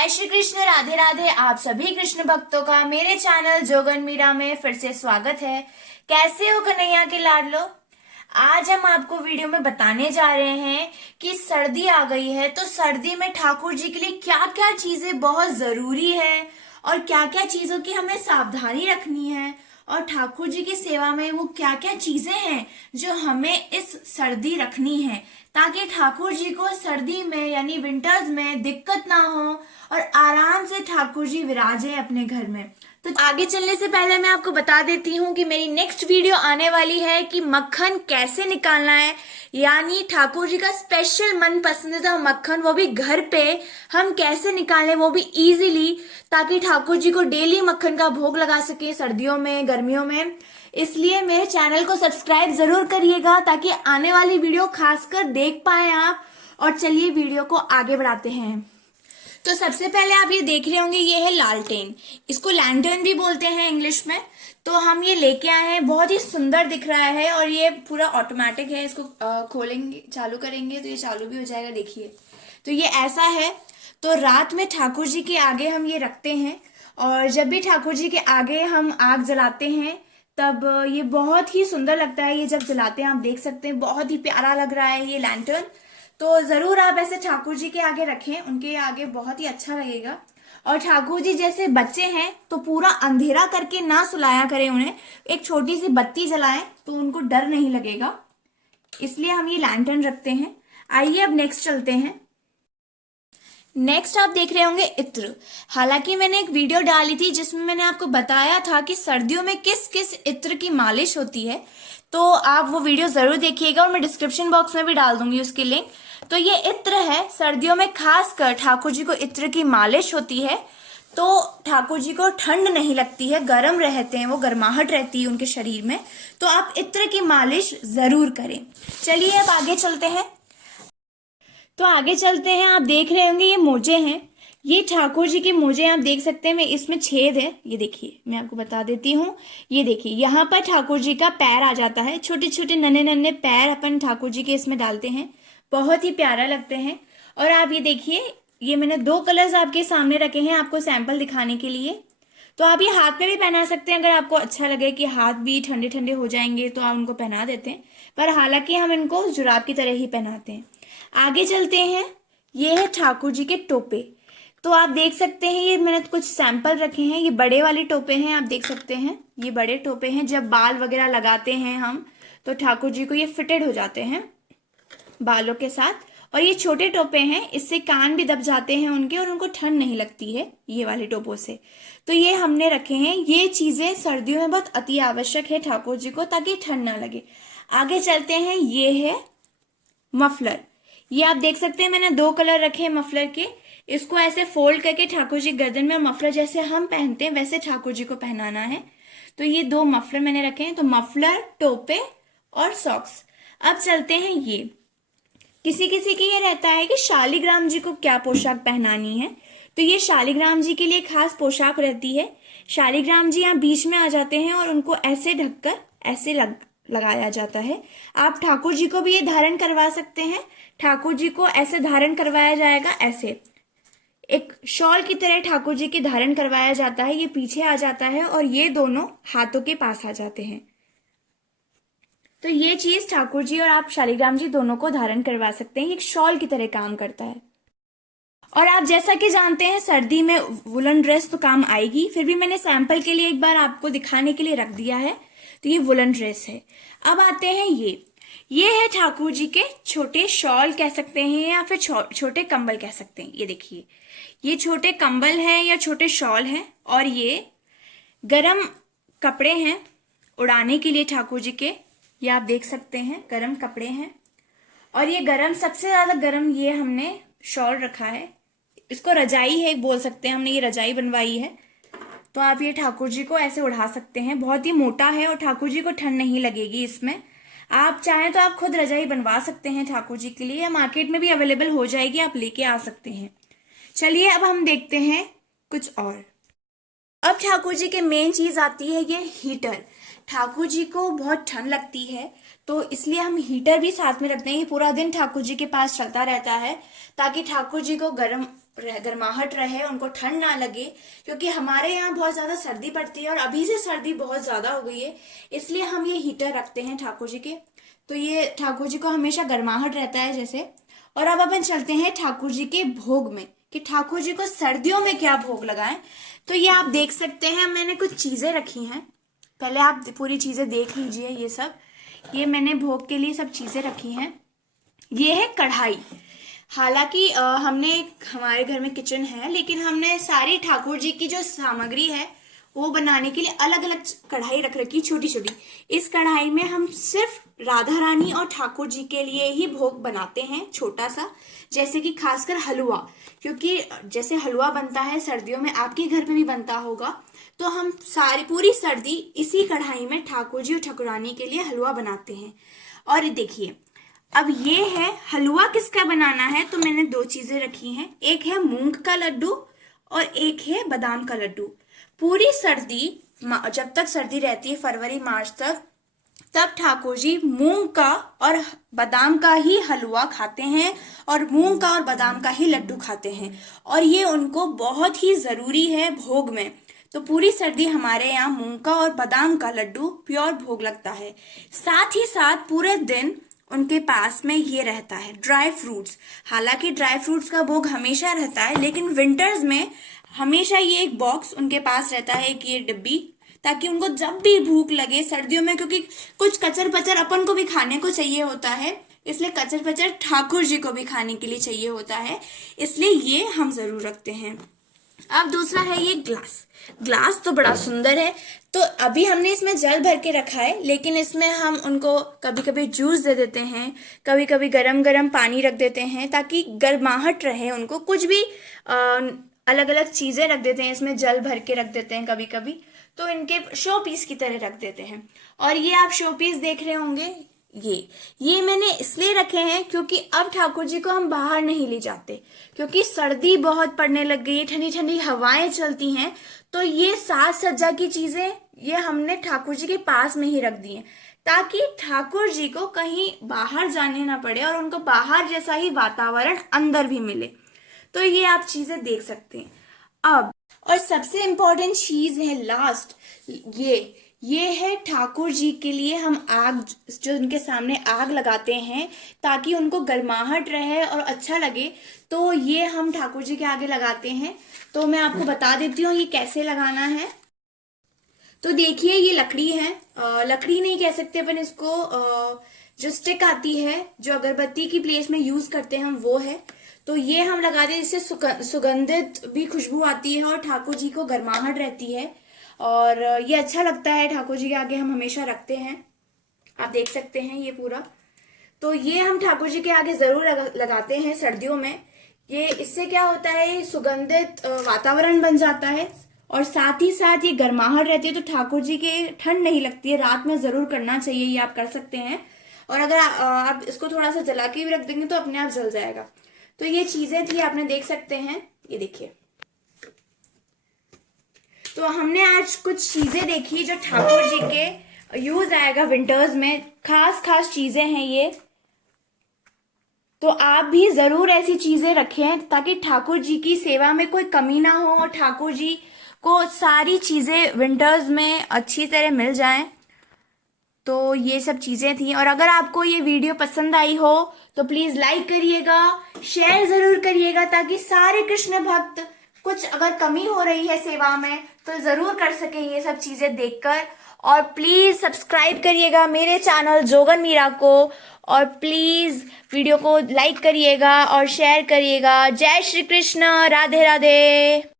जय श्री कृष्ण, राधे राधे। आप सभी कृष्ण भक्तों का मेरे चैनल जोगन मीरा में फिर से स्वागत है। कैसे हो कन्हैया के लाडलो। आज हम आपको वीडियो में बताने जा रहे हैं कि सर्दी आ गई है, तो सर्दी में ठाकुर जी के लिए क्या क्या चीजें बहुत जरूरी है और क्या क्या चीजों की हमें सावधानी रखनी है, और ठाकुर जी की सेवा में वो क्या क्या चीजें हैं जो हमें इस सर्दी रखनी है, ताकि ठाकुर जी को सर्दी में यानी विंटर्स में दिक्कत ना हो और आराम से ठाकुर जी विराजे अपने घर में। तो आगे चलने से पहले मैं आपको बता देती हूँ कि मेरी नेक्स्ट वीडियो आने वाली है कि मक्खन कैसे निकालना है, यानी ठाकुर जी का स्पेशल मन पसंदीदा मक्खन, वो भी घर पे हम कैसे निकालें, वो भी इजीली, ताकि ठाकुर जी को डेली मक्खन का भोग लगा सके सर्दियों में गर्मियों में। इसलिए मेरे चैनल को सब्सक्राइब जरूर करिएगा ताकि आने वाली वीडियो खासकर देख पाए आप। और चलिए वीडियो को आगे बढ़ाते हैं। तो सबसे पहले आप ये देख रहे होंगे, ये है लालटेन, इसको लैंटर्न भी बोलते हैं इंग्लिश में। तो हम ये लेके आए हैं, बहुत ही सुंदर दिख रहा है और ये पूरा ऑटोमेटिक है। इसको खोलेंगे, चालू करेंगे तो ये चालू भी हो जाएगा, देखिए। तो ये ऐसा है। तो रात में ठाकुर जी के आगे हम ये रखते हैं, और जब भी ठाकुर जी के आगे हम आग जलाते हैं तब ये बहुत ही सुंदर लगता है। ये जब जलाते हैं आप देख सकते हैं, बहुत ही प्यारा लग रहा है ये लैंटर्न। तो जरूर आप ऐसे ठाकुर जी के आगे रखें, उनके आगे बहुत ही अच्छा लगेगा। और ठाकुर जी जैसे बच्चे हैं तो पूरा अंधेरा करके ना सुलाया करें उन्हें, एक छोटी सी बत्ती जलाएं तो उनको डर नहीं लगेगा, इसलिए हम ये लैंटर्न रखते हैं। आइए अब नेक्स्ट चलते हैं। नेक्स्ट आप देख रहे होंगे इत्र। हालांकि मैंने एक वीडियो डाली थी जिसमें मैंने आपको बताया था कि सर्दियों में किस किस इत्र की मालिश होती है, तो आप वो वीडियो जरूर देखिएगा और मैं डिस्क्रिप्शन बॉक्स में भी डाल दूंगी उसकी लिंक। तो ये इत्र है, सर्दियों में खासकर ठाकुर जी को इत्र की मालिश होती है, तो ठाकुर जी को ठंड नहीं लगती है, गर्म रहते हैं वो, गर्माहट रहती है उनके शरीर में। तो आप इत्र की मालिश जरूर करें। चलिए अब आगे चलते हैं। तो आगे चलते हैं। आप देख रहे होंगे ये मोजे हैं, ये ठाकुर जी के मोजे आप देख सकते हैं। मैं इसमें छेद है, ये देखिए, मैं आपको बता देती हूँ। ये देखिए, यहाँ पर ठाकुर जी का पैर आ जाता है, छोटे छोटे नन्हे नन्हे पैर अपन ठाकुर जी के इसमें डालते हैं, बहुत ही प्यारा लगते हैं। और आप ये देखिए, ये मैंने 2 कलर्स आपके सामने रखे हैं आपको सैंपल दिखाने के लिए। तो आप ये हाथ में भी पहना सकते हैं, अगर आपको अच्छा लगे कि हाथ भी ठंडे ठंडे हो जाएंगे तो आप उनको पहना देते हैं, पर हालांकि हम इनको जुराब की तरह ही पहनाते हैं। आगे चलते हैं। ये है ठाकुर जी के टोपे। तो आप देख सकते हैं, ये मैंने कुछ सैंपल रखे हैं, ये बड़े वाले टोपे हैं, आप देख सकते हैं ये बड़े टोपे हैं। जब बाल वगैरह लगाते हैं हम तो ठाकुर जी को ये फिटेड हो जाते हैं बालों के साथ। और ये छोटे टोपे हैं, इससे कान भी दब जाते हैं उनके और उनको ठंड नहीं लगती है ये वाले टोपों से। तो ये हमने रखे हैं। ये चीजें सर्दियों में बहुत अति आवश्यक है ठाकुर जी को, ताकि ठंड ना लगे। आगे चलते हैं। ये है मफलर। ये आप देख सकते हैं, मैंने 2 कलर रखे हैं मफलर के। इसको ऐसे फोल्ड करके ठाकुर जी गर्दन में, मफलर जैसे हम पहनते हैं वैसे ठाकुर जी को पहनाना है। तो ये 2 मफलर मैंने रखे हैं। तो मफलर, टोपे और सॉक्स। अब चलते हैं। ये किसी किसी की ये रहता है कि शालिग्राम जी को क्या पोशाक पहनानी है, तो ये शालिग्राम जी के लिए खास पोशाक रहती है। शालिग्राम जी यहाँ बीच में आ जाते हैं और उनको ऐसे ढककर ऐसे लगाया जाता है। आप ठाकुर जी को भी ये धारण करवा सकते हैं। ठाकुर जी को ऐसे धारण करवाया जाएगा, ऐसे एक शॉल की तरह ठाकुर जी के धारण करवाया जाता है। ये पीछे आ जाता है और ये दोनों हाथों के पास आ जाते हैं। तो ये चीज ठाकुर जी और आप शालिग्राम जी दोनों को धारण करवा सकते हैं, एक शॉल की तरह काम करता है। और आप जैसा कि जानते हैं, सर्दी में वुलन ड्रेस तो काम आएगी, फिर भी मैंने सैंपल के लिए एक बार आपको दिखाने के लिए रख दिया है। तो ये वुलन ड्रेस है। अब आते हैं। ये है ठाकुर जी के छोटे शॉल कह सकते हैं, या फिर छोटे कंबल कह सकते हैं। ये देखिए, ये छोटे कंबल है या छोटे शॉल है, और ये गरम कपड़े हैं उड़ाने के लिए ठाकुर जी के। ये आप देख सकते हैं, गरम कपड़े हैं। और ये गरम, सबसे ज्यादा गरम ये हमने शॉल रखा है, इसको रजाई है बोल सकते हैं, हमने ये रजाई बनवाई है। तो आप ये ठाकुर जी को ऐसे उड़ा सकते हैं, बहुत ही मोटा है और ठाकुर जी को ठंड नहीं लगेगी इसमें। आप चाहें तो आप खुद रजाई बनवा सकते हैं ठाकुर जी के लिए, मार्केट में भी अवेलेबल हो जाएगी, आप लेके आ सकते हैं। चलिए अब हम देखते हैं कुछ और। अब ठाकुर जी के मेन चीज आती है, ये हीटर। ठाकुर जी को बहुत ठंड लगती है, तो इसलिए हम हीटर भी साथ में रखते हैं। ये पूरा दिन ठाकुर जी के पास चलता रहता है, ताकि ठाकुर जी को गर्म गर्माहट रहे, उनको ठंड ना लगे, क्योंकि हमारे यहाँ बहुत ज्यादा सर्दी पड़ती है और अभी से सर्दी बहुत ज्यादा हो गई है, इसलिए हम ये हीटर रखते हैं ठाकुर जी के। तो ये ठाकुर जी को हमेशा गर्माहट रहता है जैसे। और अब अपन चलते हैं ठाकुर जी के भोग में, कि ठाकुर जी को सर्दियों में क्या भोग लगाएं। तो ये आप देख सकते हैं, मैंने कुछ चीजें रखी हैं, पहले आप पूरी चीजें देख लीजिए। ये सब, ये मैंने भोग के लिए सब चीजें रखी हैं। ये है कढ़ाई। हालांकि हमने, हमारे घर में किचन है, लेकिन हमने सारी ठाकुर जी की जो सामग्री है वो बनाने के लिए अलग अलग कढ़ाई रख रखी, छोटी छोटी। इस कढ़ाई में हम सिर्फ राधा रानी और ठाकुर जी के लिए ही भोग बनाते हैं, छोटा सा। जैसे कि खासकर हलवा, क्योंकि जैसे हलवा बनता है सर्दियों में, आपके घर पे भी बनता होगा, तो हम सारी पूरी सर्दी इसी कढ़ाई में ठाकुर जी और ठाकुरानी के लिए हलवा बनाते हैं। और देखिए, अब ये है हलवा किसका बनाना है, तो मैंने दो चीजें रखी हैं, एक है मूंग का लड्डू और एक है बादाम का लड्डू। पूरी सर्दी, जब तक सर्दी रहती है फरवरी मार्च तक, तब ठाकुर जी मूंग का और बादाम का ही हलवा खाते हैं और मूंग का और बादाम का ही लड्डू खाते हैं, और ये उनको बहुत ही जरूरी है भोग में। तो पूरी सर्दी हमारे यहाँ मूंग का और बादाम का लड्डू प्योर भोग लगता है। साथ ही साथ पूरे दिन उनके पास में ये रहता है ड्राई फ्रूट्स। हालांकि ड्राई फ्रूट्स का भोग हमेशा रहता है, लेकिन विंटर्स में हमेशा ये एक बॉक्स उनके पास रहता है, कि ये डिब्बी, ताकि उनको जब भी भूख लगे सर्दियों में, क्योंकि कुछ कचर पचर अपन को भी खाने को चाहिए होता है, इसलिए कचर पचर ठाकुर जी को भी खाने के लिए चाहिए होता है, इसलिए ये हम जरूर रखते हैं। अब दूसरा है ये ग्लास। ग्लास तो बड़ा सुंदर है, तो अभी हमने इसमें जल भर के रखा है, लेकिन इसमें हम उनको कभी कभी जूस दे देते हैं, कभी कभी गरम गरम पानी रख देते हैं, ताकि गर्माहट रहे उनको। कुछ भी अलग अलग चीजें रख देते हैं इसमें, जल भर के रख देते हैं कभी कभी, तो इनके शो पीस की तरह रख देते हैं। और ये आप शो पीस देख रहे होंगे, ये मैंने इसलिए रखे हैं क्योंकि अब ठाकुर जी को हम बाहर नहीं ले जाते, क्योंकि सर्दी बहुत पड़ने लग गई है, ठंडी ठंडी हवाएं चलती हैं, तो ये साज सज्जा की चीजें ये हमने ठाकुर जी के पास में ही रख दी हैं, ताकि ठाकुर जी को कहीं बाहर जाने ना पड़े और उनको बाहर जैसा ही वातावरण अंदर भी मिले। तो ये आप चीजें देख सकते हैं। अब और सबसे इम्पोर्टेंट चीज है लास्ट, ये है ठाकुर जी के लिए हम आग, जो उनके सामने आग लगाते हैं ताकि उनको गर्माहट रहे और अच्छा लगे, तो ये हम ठाकुर जी के आगे लगाते हैं। तो मैं आपको बता देती हूँ ये कैसे लगाना है। तो देखिए, ये लकड़ी है, लकड़ी नहीं कह सकते अपन इसको, जो स्टिक आती है जो अगरबत्ती की प्लेस में यूज करते हैं हम, वो है। तो ये हम लगा दें, इससे सुगंधित भी खुशबू आती है और ठाकुर जी को गर्माहट रहती है, और ये अच्छा लगता है। ठाकुर जी के आगे हम हमेशा रखते हैं, आप देख सकते हैं ये पूरा। तो ये हम ठाकुर जी के आगे जरूर लगाते हैं सर्दियों में। ये इससे क्या होता है, सुगंधित वातावरण बन जाता है, और साथ ही साथ ये गर्माहट रहती है, तो ठाकुर जी के ठंड नहीं लगती है। रात में जरूर करना चाहिए, ये आप कर सकते हैं। और अगर आप इसको थोड़ा सा जला के भी रख देंगे तो अपने आप जल जाएगा। तो ये चीजें थी, आपने देख सकते हैं, ये देखिए। तो हमने आज कुछ चीजें देखी जो ठाकुर जी के यूज आएगा विंटर्स में, खास खास चीजें हैं ये। तो आप भी जरूर ऐसी चीजें रखें ताकि ठाकुर जी की सेवा में कोई कमी ना हो और ठाकुर जी को सारी चीजें विंटर्स में अच्छी तरह मिल जाएं। तो ये सब चीजें थी। और अगर आपको ये वीडियो पसंद आई हो तो प्लीज लाइक करिएगा, शेयर जरूर करिएगा, ताकि सारे कृष्ण भक्त, कुछ अगर कमी हो रही है सेवा में तो जरूर कर सके ये सब चीजें देखकर। और प्लीज सब्सक्राइब करिएगा मेरे चैनल जोगन मीरा को, और प्लीज वीडियो को लाइक करिएगा और शेयर करिएगा। जय श्री कृष्ण, राधे राधे।